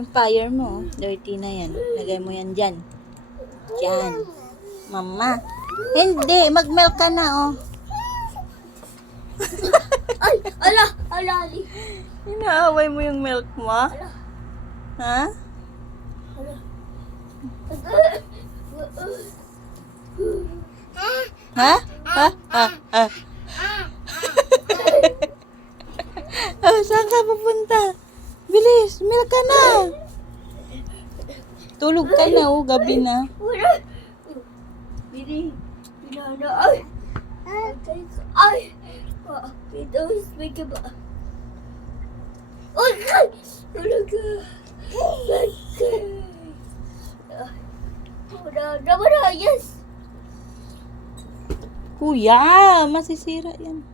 Yung fire mo, dirty na yan. Lagay mo yan dyan. Dyan. Mama. Hindi, mag-milk ka na, oh. Ay, ala, ali. Inaaway mo yung milk mo? Ha? Ha? Ha? Ha? Ha? Oh, saan ka pupunta? Bilis, milk ka na. Tulog ka na, oh, gabi na. Bini, binana, ay. Ay. Ito, may ka ba? Ay, talaga. Wala, yes. Kuya, masisira yan.